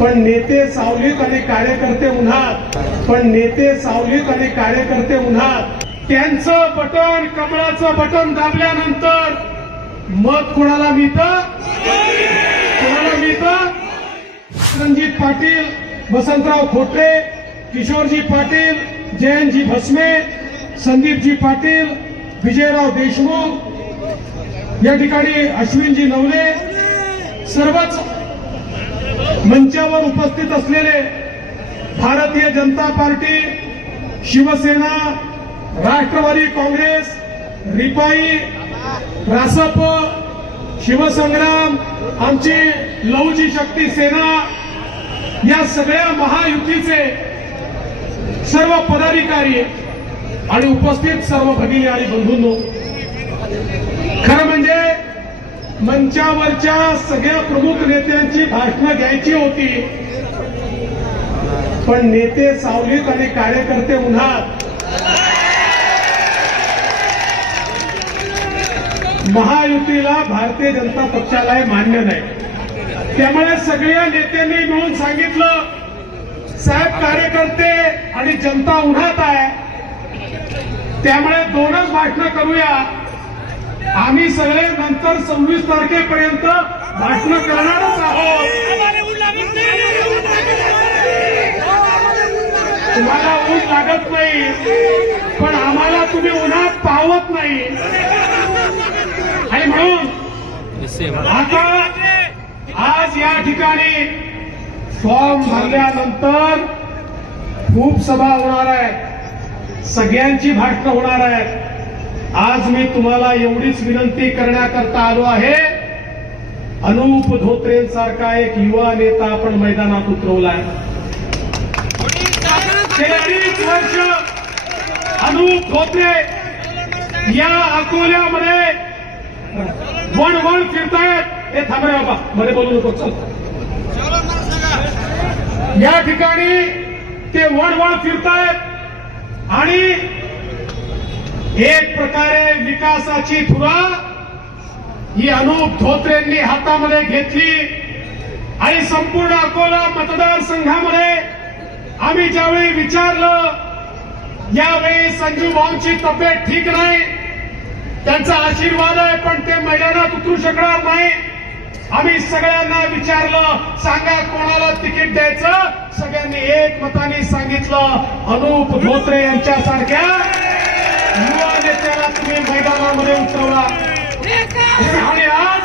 पण नेते सावलीत आणि कार्यकर्ते उन्हात. पण नेते सावलीत आणि कार्यकर्ते उन्हात. त्यांचं बटन कमळाचं बटन दाबल्यानंतर मत कोणाला मिळतं? कोणाला मिळतं? रणजित पाटील वसंतराव खोटे किशोरजी पाटील जयंतजी भस्मे संदीपजी पाटील विजयराव देशमुख. या ठिकाणी अश्विनजी नवले. सर्वच मंचावर उपस्थित असलेले भारतीय जनता पार्टी शिवसेना राष्ट्रवादी काँग्रेस रिपाई रासप शिवसंग्राम आमची लवची शक्ती सेना या सगळ्या महायुतीचे सर्व पदाधिकारी आणि उपस्थित सर्व भगिनी आणि बंधूंनो खरं म्हणजे मंचावरच्या सगळ्या प्रमुख नेत्यांची भाषणं घ्यायची होती. पण नेते सावलीत आणि कार्यकर्ते उन्हात. महायुतीला भारतीय जनता पक्षाला हे मान्य नाही. त्यामुळे सगळ्या नेत्यांनी मिळून सांगितलं साहेब कार्यकर्ते आणि जनता उन्हात आहे. त्यामुळे दोनच भाषणं करूया. आम्ही सगळे नंतर सव्वीस तारखेपर्यंत भाषण करणारच आहोत. तुम्हाला ऊन लागत नाही पण आम्हाला तुम्ही उन्हात पावत नाही. आणि म्हणून आता आज या ठिकाणी फॉर्म भरल्यानंतर खूप सभा होणार आहे सगळ्यांची भाषणं होणार आहेत. आज मी तुम्हाला एवढीच विनंती करण्याकरता आलो आहे. अनुप धोत्रेंसारखा एक युवा नेता आपण मैदानात उतरवलाय. गेले अडीच वर्ष अनुप धोत्रे या अकोल्यामध्ये वण वण फिरतायत. हे थांबरे बाबा मध्ये बोलू नको चल. या ठिकाणी ते वण वण फिरतायत. एक प्रकारे विकासाची धुरा ही अनुप धोत्रेंनी हातामध्ये घेतली आणि संपूर्ण अकोला मतदारसंघामध्ये आम्ही ज्यावेळी विचारलं यावेळी संजू भाऊंची तब्येत ठीक नाही. त्यांचा आशीर्वाद आहे पण ते मैदानात उतरू शकणार नाही. आम्ही सगळ्यांना विचारलं सांगा कोणाला तिकीट द्यायचं? सगळ्यांनी एक मताने सांगितलं अनुप धोत्रे यांच्यासारख्या युवा नेत्याला तुम्ही मैदानामध्ये उतरवला. आणि आज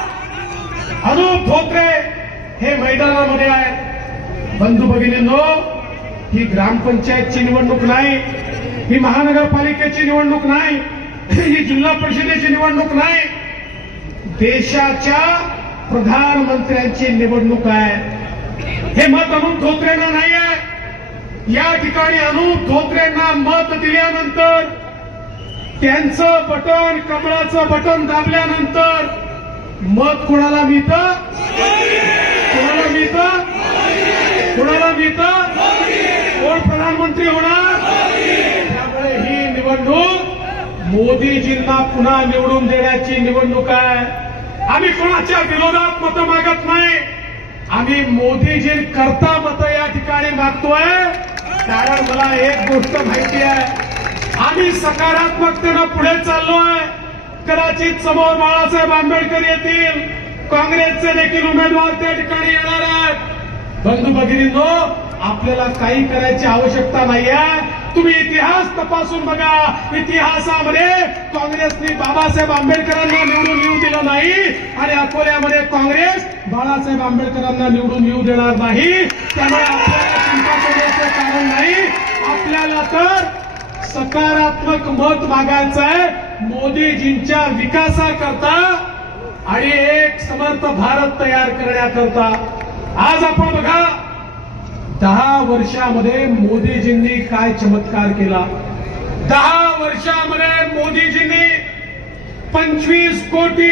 अनुप धोत्रे हे मैदानामध्ये आहे बंधू भगिनींनो ही ग्रामपंचायतची निवडणूक नाही ही महानगरपालिकेची निवडणूक नाही ही जिल्हा परिषदेची निवडणूक नाही. देशाच्या प्रधानमंत्र्यांची निवडणूक आहे. हे मत अनुप धोत्रेंना नाही आहे या ठिकाणी अनुप धोत्रेंना मत दिल्यानंतर त्यांचं बटन कमळाचं बटन दाबल्यानंतर मत कोणाला मिळत? कोणाला मिळत? कोणाला मिळत? कोण प्रधानमंत्री होणार? त्यामुळे ही निवडणूक मोदीजींना पुन्हा निवडून देण्याची निवडणूक आहे. आम्ही कोणाच्या विरोधात मतं मागत नाही. आम्ही मोदीजी करता मतं या ठिकाणी मागतोय. कारण मला एक गोष्ट माहिती आहे. आम्ही सकारात्मकतेनं पुढे चाललोय. कदाचित समोर बाळासाहेब आंबेडकर येतील. काँग्रेसचे देखील उमेदवार त्या ठिकाणी येणार आहेत. बंधू भगिनींनो आपल्याला काही करायची आवश्यकता नाहीये. तुम्ही इतिहास तपासून बघा. इतिहासामध्ये काँग्रेसने बाबासाहेब आंबेडकरांना निवडून येऊ दिलं नाही आणि अकोल्यामध्ये काँग्रेस बाळासाहेब आंबेडकरांना निवडून येऊ देणार नाही. त्यामुळे आपल्याला चिंता करण्याचं कारण नाही. आपल्याला तर सकारात्मक मत मागायचं आहे. मोदीजींच्या विकासाकरता आणि एक समर्थ भारत तयार करण्याकरता. आज आपण बघा दहा वर्षामध्ये मोदीजींनी काय चमत्कार केला. दहा वर्षामध्ये मोदीजींनी पंचवीस कोटी